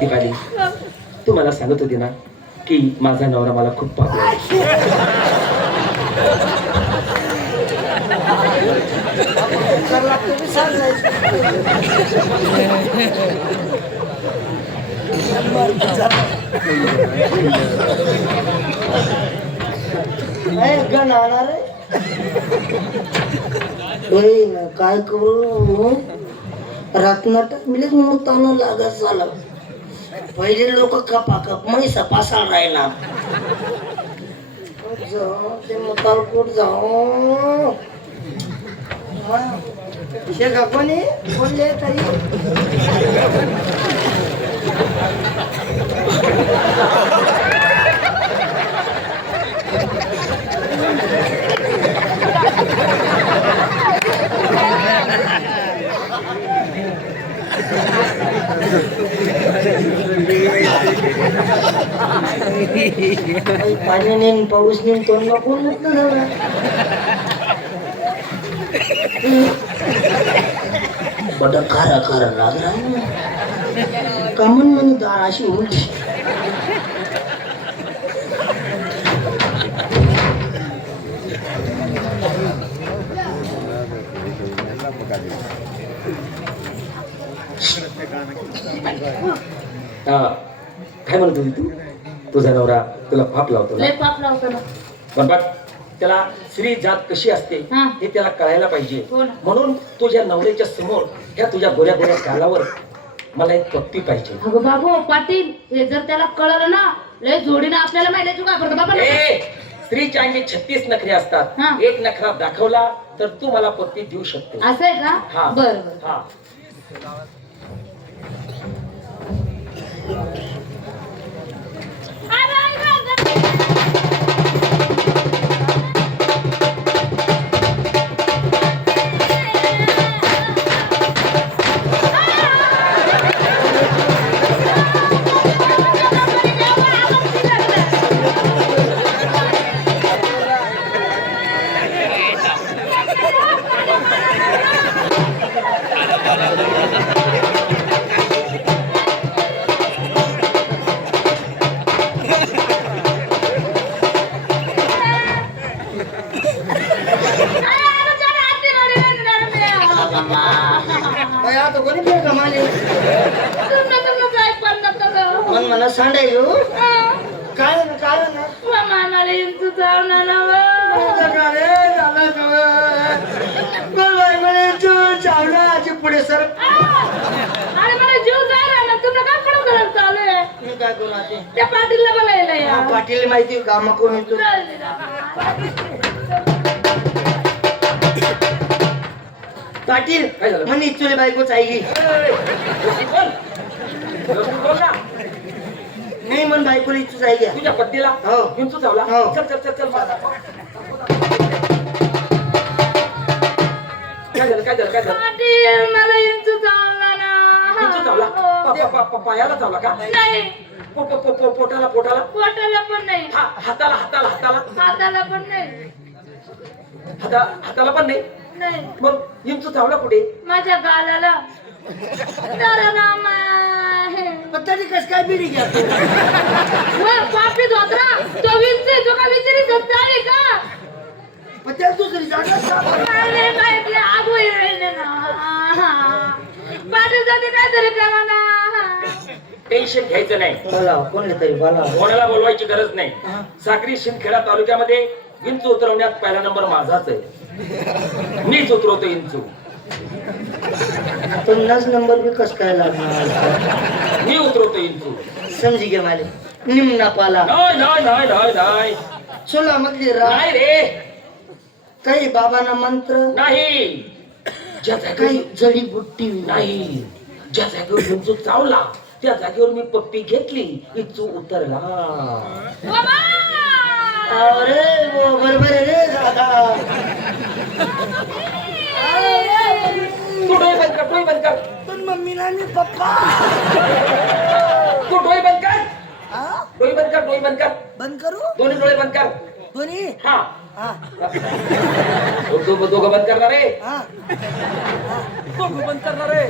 दीपाली, तू मला सांगत होती ना की माझा नवरा मला खूप पाहतो. काय करू रातना टाइमलेच म्हणून ताना लागत झालं. पहिले लोक कपाकप मैसा पासाळ राहिला. ते मुतालकोट जाऊ शेखा कोणी बोलले तरी पाणी नेन पाऊस नेन तोंड नको म्हटलं झालं. बडा खारा खारा लागला कमन म्हणे दार अशी उलटी. काय म्हणत होती तू? तुझा नवरा तुला पाप लावतो ना? लय पाप लावतो ना. पण बघ, त्याला स्त्री जात कशी असते हे त्याला कळायला पाहिजे. म्हणून तुझ्या नवऱ्याच्या समोर ह्या तुझ्या गोऱ्या गोऱ्या गालावर मला एक पप्पी पाहिजे. अगं बाबू पाटील, हे जर त्याला कळलं ना लय जोडीनं आपल्याला माहिती काय करतो बाबा. स्त्रीच्या अंगी 36 नखरे असतात. एक नखरा दाखवला तर तू मला पप्पी देऊ शकते. असं आहे का? बरं बरं. हा मला सांडाय काय काय चावला पुढे सर जीव जायला ना तुला काय पडून चालू आहे. मी काय करू आता? त्या पाटीलला बोलायला पाटील माहिती काम कोण येतो. पाटील म्हणे इच्छुले बायकोच आहे की नाही म्हण बायकोला इच्छूच आहे घ्या. तुझ्या पत्नीला हो विंचू चावला. हो. चल चल चल चल काय झालं काय झालं काय झालं? पाटील मला इंचू चावला ना. विंचू चावला? पायाला चावला का? नाही. पोटाला पोटाला पोटाला पण नाही. हाताला हाताला हाताला हाताला पण नाही. हाताला पण नाही. नाही. मग इंचू चावला कुठे? माझ्या गालाला. तरी कस काय बिडी घ्या पापी धोत्रा तो विंचू तो का विचारी चालेल का? पण त्या दुसरी जागा आगू येईल ना. पाटील जाते काय तरी करा ना. टेन्शन घ्यायचं नाही. कोणले तरी बोला. कोणाला बोलवायची गरज नाही. साक्री शिंदखेडा तालुक्यामध्ये विंचू उतरवण्यात पहिला नंबर माझाच आहे. मीच उतरवतो विंचू. तुमनाच नंबर बी कस काय लागणार? मी उतरवतो विंचू. समजी घ्या माले निम्ना पाला. नाही नाही नाही नाही नाही सोला मधली नाही रे. काही बाबांना मंत्र नाही. ज्या जागेवर काही जडीबुट्टी नाही. ज्या जागेवर विंचू चावला त्या जागेवर मी पप्पी घेतली. विंचू उतरला. अरे बरोबर रे दादा. मम्मी आणि पप्पा. तू डोळे बंद कर, हा? डोळे बंद कर, डोळे बंद कर, बंद करू दोन्ही डोळे बंद कर. दोन्ही. हा हा दोघं बंद करणार आहे, हा दोघं बंद करणार आहे.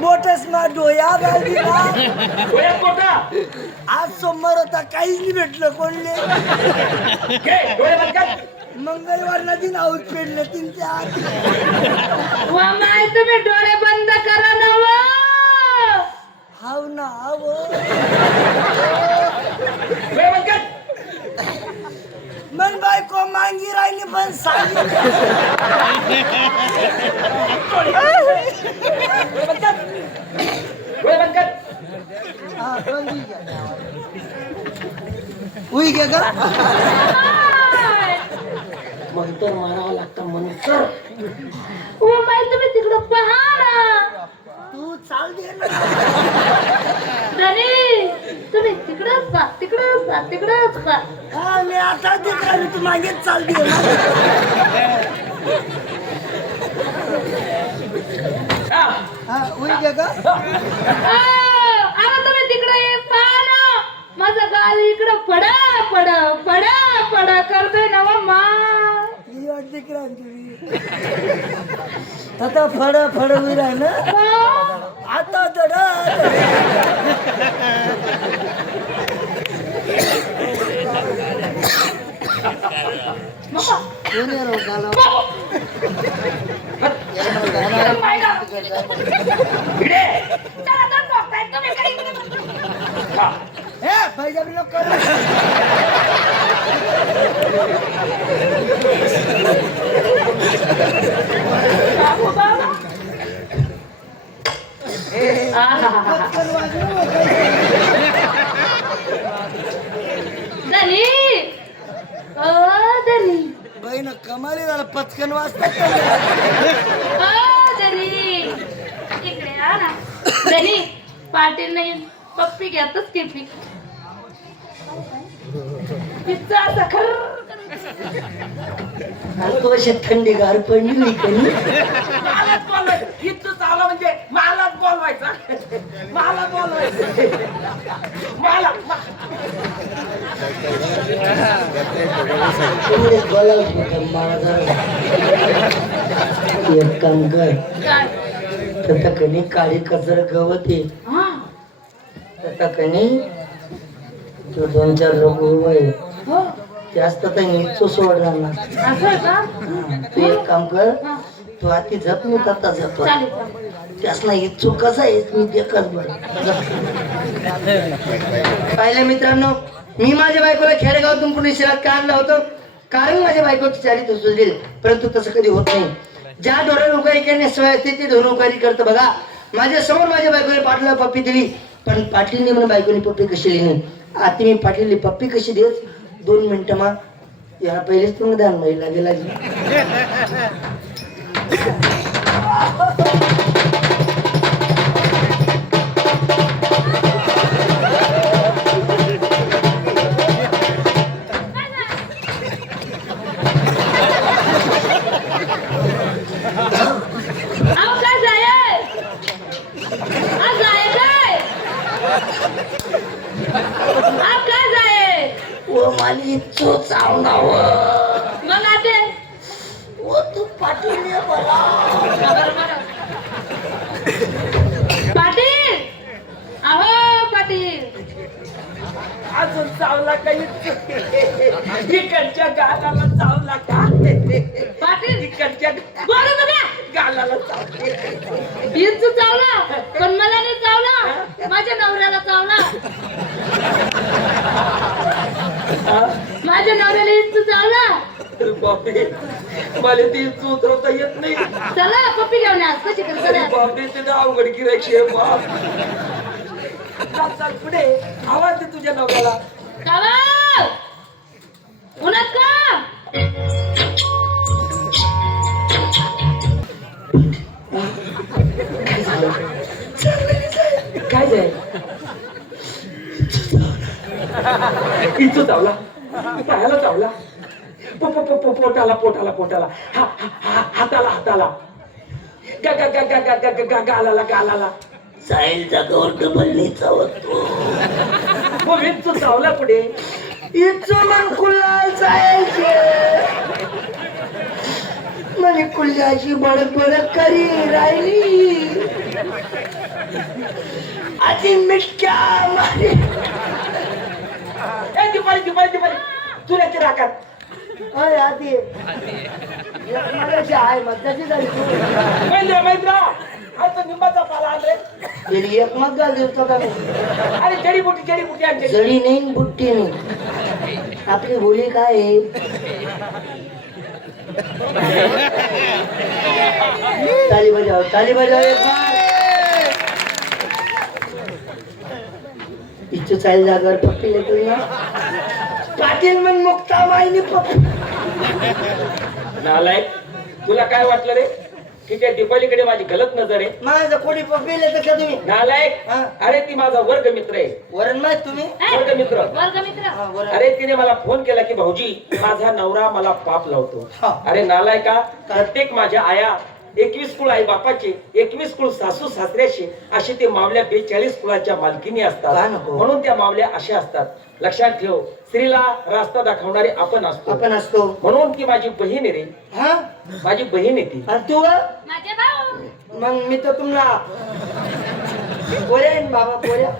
मोठच ना डोया राहिली ना. डोळ्यात मोठा आज सोमवार होता काहीच नाही भेटलं कोणले. घे, डोळे बंद कर. मंगळवार दिन आऊट पेडले 3-4. माय तुम्ही डोळे बंद करा ना व. हाव ना हाव. डोळे बंद कर. मन बायको मांगी राहिली पण सांगितलं. डोळे बंद कर, डोळे बंद कर. हा उई गे का मंतर मारावं लागतं मंतर. माय तुम्ही तिकडं पहा ना. तू चाल दे ना. धनी तुम्ही तिकडंच पहा, तिकडंच पहा, तिकडंच पहा. हा मी आता दिसला तू मागेच चाल दे ना. हा, हा उई गे का आता तुम्ही तिकडे पहा ना. माझा गाल इकडं पडा पडा पडा पडा करतोय ना व मा. ही वाटते क्रांती आता फड फड उई राह ना. आता दड कोण आहे राव गाला? इकडे. चला तर बघताय तुम्ही काही. हा. हे भाईजाबी लोक करू. धनी ओ धनी बहीण कमाली झाला पचकन वाजतात. ओ धनी इकडे आ ना. धनी पाटील नाही पप्पी घेतच की पिझ्झा असा खर. तू अशी थंडी गार पडली नाही कधी. मलाच बोलवायचं, इथं चावला म्हणजे मलाच बोलवायचा, मला बोलवायचं, मला एक काम कर काय त्याचा कणी काळी कचर गवत आहे. हा त्याचा कणी तो 2-4 लोक उभे हो जास्त तर नीचो सोडणार ना. असं आहे का. तू एक काम कर हा तू आधी जप मी आता जातो. चालेल चालेल. त्यासना इच्छुक कसा आहे मी देखत बरं. पाहिलं मित्रांनो मी माझ्या बायकोला खेडेगावातून पुणे शहरात का आणलं होतं कारण माझ्या बायकोची चारित्र्य सुधरेल परंतु तसं कधी होत नाही. ज्या डोळे उकारी करण्याशिवाय असते ते ढोर उकारी करतं. बघा माझ्या समोर माझ्या बायकोने पाटला पप्पी दिली पण पाटलीने म्हणून बायकोने पप्पी कशी दिली नाही. आता मी पाटलीने पप्पी कशी देत 2 मिनिटं मा याला पहिलेच तुम्ही द्या महिला गेला. अहो काय जाय आज जाय काय आप काय जाय ओ माली इच्छो चावणाव मग आते ओ तू पाटील बोला. पाटील अहो पाटील अजून चावला काही इकडच्या गालाला चावला का पाटील इकडच्या बोलू नका. गालाला चावले. इंच चावला पण मला नाही चावला माझ्या नवऱ्याला चावला. माझ्या नवऱ्याला इंच चावला. अरे बापरे मला ती उतरवता येत नाही. चला पप्पी घेऊन या कशी करतो बापरे ते अवघड गिरायची आहे बाप. चाल चाल पुढे आवाज दे तुझ्या नवऱ्याला. चावा उन्हात का काय जाय इथं चावला पायाला चावला पोटाला पोटाला पोटाला हाताला हाताला गालाला साईल जागावर डबल नाही चावतो मग तू चावला पुढे इथं मन कुल्लाल जायचे म्हणे कुल्ल्याची बडक बडक करी राहिली आधी मिटक्या मारी दिपाली तुला ते राखात अरे आधी आहे मताची झाली मैत्रा आता निंबाचा पाला आणले तरी एक मत घाल देतो का अरे जडीबुटी आणते जडी नाही बुट्टी नाही आपली बोली काय आहे ताली बजाव एक बार इच्छू चाल जागर पप्पी लेतो ना पाटील मन मुक्ता माईनी पप्पी नालायक तुला काय वाटलं रे की त्या दीपालीकडे माझी गलत नजर आहे माझं कोणी पप्पी लेतं का तुम्ही नालायक हा. अरे ती माझा वर्ग मित्र आहे वरण माहित तुम्ही वर्ग मित्र वर्गमित्र हा, वरण. अरे तिने मला फोन केला की भाऊजी माझा नवरा मला पाप लावतो हा. अरे नालायका प्रत्येक माझ्या आया 21 कुळ आई बापाचे 21 कुळ सासू सासऱ्याचे असे ते मावल्या 42 कुळाच्या मालकीनी का असतात नको? म्हणून त्या मावल्या अशा असतात लक्षात ठेव स्त्रीला रास्ता दाखवणारे आपण असतो आपण असतो म्हणून ती माझी बहीण आहे रे हा माझी बहीण आहे ती आणि तू माझे भाऊ मग मी तर तुम्हाला पोऱ्या आहे ना बाबा पोऱ्या